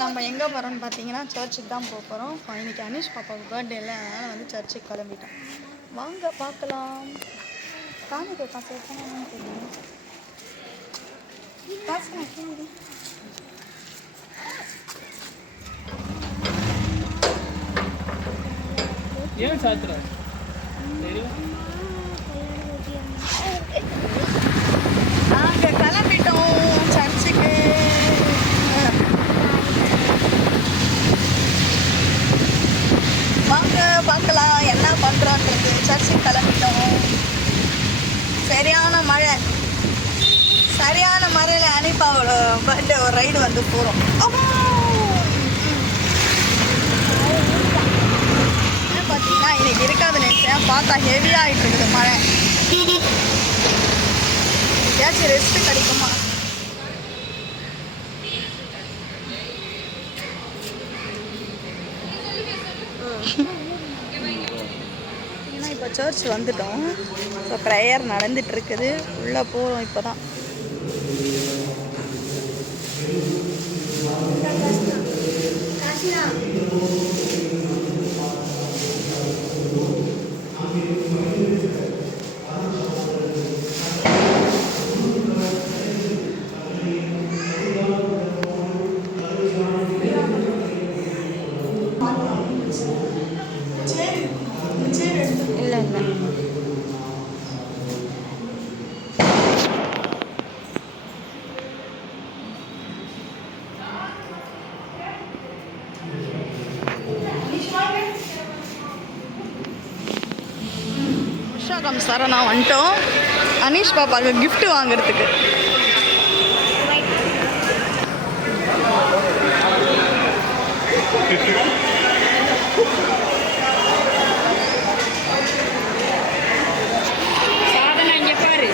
நம்ம எங்கே போகிறோம்னு பார்த்தீங்கன்னா சர்ச்சுக்கு தான் போக போகிறோம். இன்னைக்கு அனீஷ் பாப்பாவுக்கு பர்த்டேல, அதனால் வந்து சர்ச்சுக்கு கிளம்பிட்டோம். வாங்க பார்க்கலாம். காமிக்க காசு தெரியும் காசு ஏன் சாத்துற நாங்கள் கிளம்பிட்டோம் சர்ச்சுக்கு. வாங்க பார்க்கலாம் என்ன பண்ணுறோன்றது. சர்ச்சுக்கு கிளம்பிட்டோம். சரியான மழையில் அனிப்பாவோட பர்த்டே ஒரு ரைடு வந்து போகிறோம். பார்த்தீங்கன்னா இன்னைக்கு இருக்காது, நினைச்சேன் பார்த்தா ஹெவியாக ஆகிட்டு இருக்குது மழை. ஏதாச்சும் ரெஸ்ட்டு கிடைக்குமா? ஏன்னா இப்போ சர்ச் வந்துட்டோம். ஸோ ப்ரேயர் நடந்துகிட்ருக்குது. உள்ளே போகிறோம் இப்போ தான். சரணா வந்துட்டோம் அனீஷ் பாப்பாவுக்கு கிஃப்ட் வாங்குறதுக்கு. சாதனா இங்கே பாரு.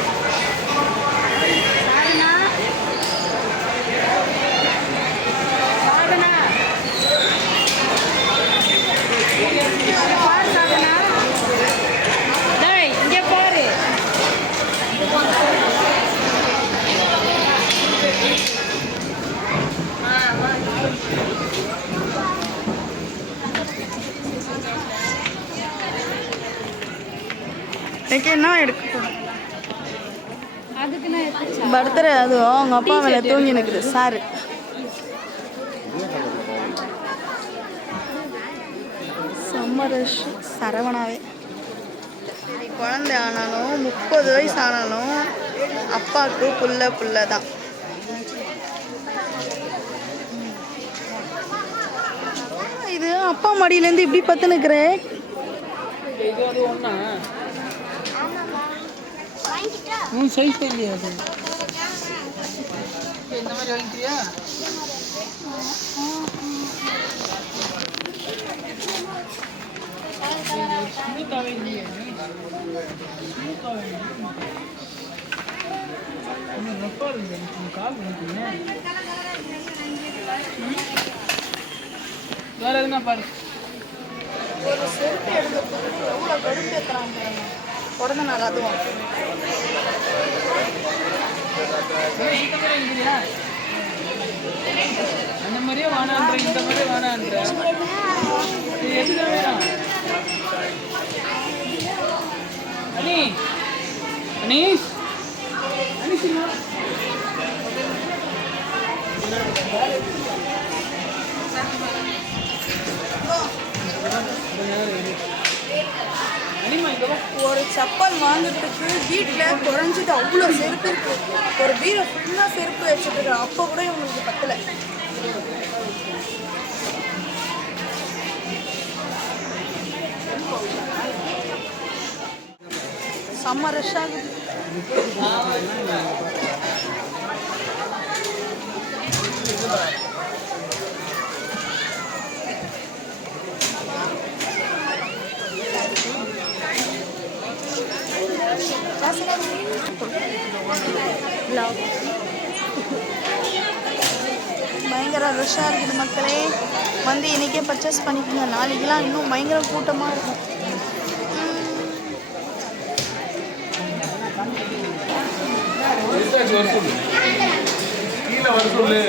எனக்கு என்ன எடுக்க பர்த்டே அதுவும் அவங்க அப்பா மேலே தூங்கி நிற்குது சாரு. சம்மரஷ் சரவணாவே. குழந்தை ஆனாலும் 30 வயசு ஆனாலும் அப்பாவுக்கு புள்ள தான். இது அப்பா மடியிலேருந்து இப்படி பத்து நிற்கிறேன். சைஸ் இல்லையா அது? இந்த மாதிரி வாங்கிட்டியா? ஸ்மூத்தாவே இல்லையா? ஸ்மூத்தாவே இன்னும் ரொம்ப இல்லை. கால் பண்ணிட்டீங்க. வேற எதுனா பாரு. ஒரு செருப்பு எடுக்கிறதுக்கு எவ்வளோ கடுப்பு ஏற்றுறாங்க. பிறந்த நாள் அதுவும் அந்த மாதிரியே வானான்ற இந்த மாதிரியே வானான்ற எதுதான் வேணும்? அனீஷ் அனீஷ் அனீஷ் ஒரு செப்பல் வாங்குறதுக்கு வீட்டில் குறைஞ்சது அவ்வளோ செருப்பு இருக்கு. ஒரு பீரோ ஃபுல்லாக செருப்பு வச்சுட்டு இருக்கு. அப்போ கூட இவங்களுக்கு பத்தலை. செம்ம ரஷ் ஆகுது. பயங்கர ரஷ்ஷாக இருக்குது மக்களே. வந்து இன்றைக்கே பர்ச்சேஸ் பண்ணிக்கோங்க. நாளைக்கெலாம் இன்னும் பயங்கர கூட்டமாக இருக்கும். கீழே வர சொல்லு